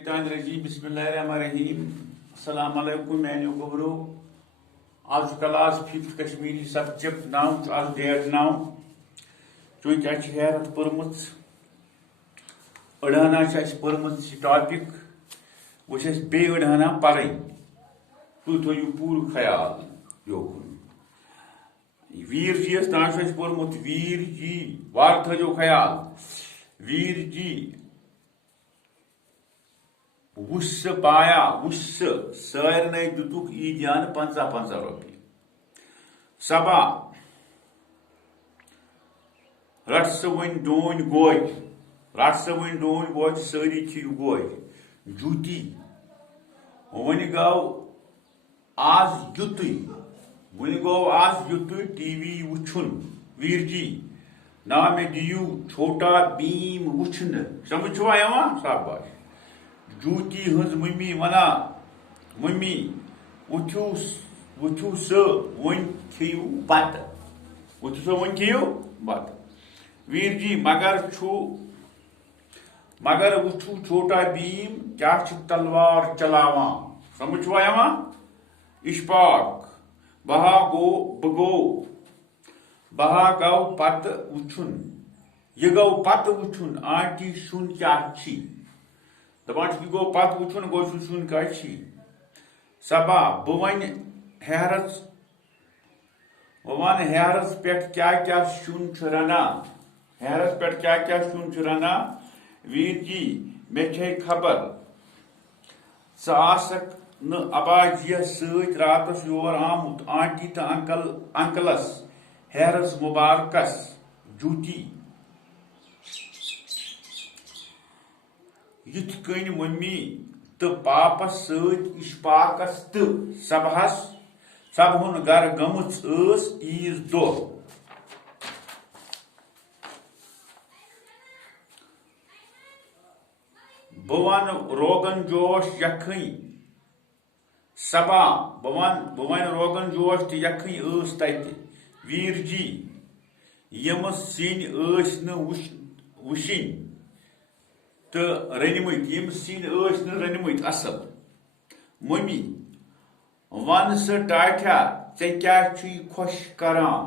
बिस्मिल्लाहिर्रहमानिर्रहीम। अस्सलाम वालेकुम मैंने गोबरो। आज क्लास 5th कश्मीरी सब्जेक्ट 9 आज डेट 9 चुई क्या हैरत पर्मुत अड़ाना पर्मुत टॉपिक वो बे अड़ाना पर तुम थो पूर ख्याल योकुन वीर जी तान पर्मुत वीर जी वार थो ख्याल वीर जी वुस्स पाया वुस्स सारे दुतुक ईदियान 50-50 रुपये सबा रट्स वन डोन गोज रट्स वन डोन गोज सारी खियो गोज जूती वन गो आज युत टीवी वुछुन वीर जी ना मे दियू छोटा बीम वुछन समझ शाबाश जूती हज मम्मी वना मम्मी वुथु स वन खियो बत वुथु स वन खियो बत वीर जी मगर वुथु छोटा भीम क्या तलवार चलावा समझ इश्फाक बहा गो पत वुछुन यह गो पत वुछुन आंटी सुन क्या दपान गो पत वुछुन गो सुन क्या सबा बवन हेरस पे क्या सुन रना हेरस पे क्या सुन रना वीर जी मे खबर सक न अबाजिया सत रात योर आमुत आंटी तो अंकलस हेरस मुबारकस जूती युथ कन मम्मी तो पापस सत इश्फाकस तो सबहुन गर गमुच ईज दो बवन रोगन जोश यखनी सबा बवन रोगन जोश तो यखनी तत वीर जी यम सिन वुशिन तो रनमत यम सिन रनमत असल मम्मी वन स टाठा ऐ क्या खुश करान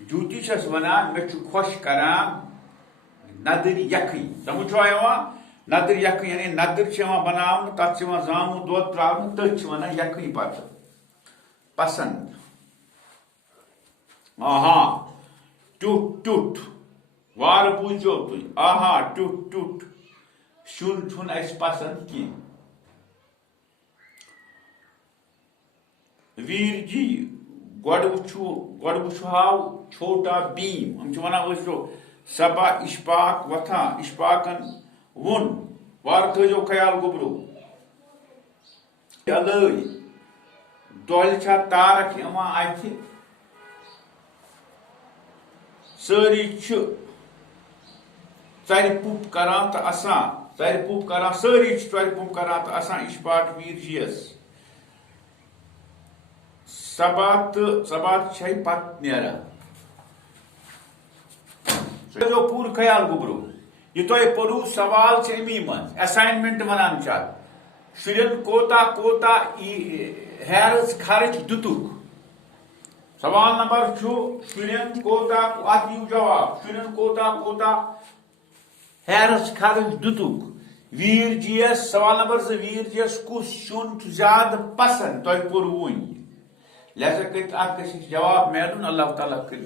जूती वनान मे खुश करान नदर यखनी समझ नदर यखनी यानी नदर बनाव तथ जामुन दोध त्रा तथ वन यखनी पत पसंद आहा टुट वार बूझो तुम आहा टुट शुन छुन अस पसंद की वीर जी गोड़ वुछु हाव छोटा बीम हम वन सबा इश्फाक वथा इश्फाकन वुन वार थो ख्याल गोबरो अल दोल तारक अथ सारी चर पुप करान तो असान चर पुप करान सारी चर पुप करान तो असान इश्फाक वीर जीस सबात पत नेरा जो पूर ख्याल गोबरो यह तुम पढ़ू सवाल अमी मन असाइनमेंट वनान शुरन कोता हेरस खर्च दुतुक सवाल नंबर शुरन कोता अत यू जवाब शुरन कोता हेरस खर्च दुतुक वीर जीस सवाल नंबर 2 वीर जीस कुस शुन ज्यादा पसंद तुम पढ़ू वन लिहाजा कर जवाब मेलुन अल्लाह ताला कर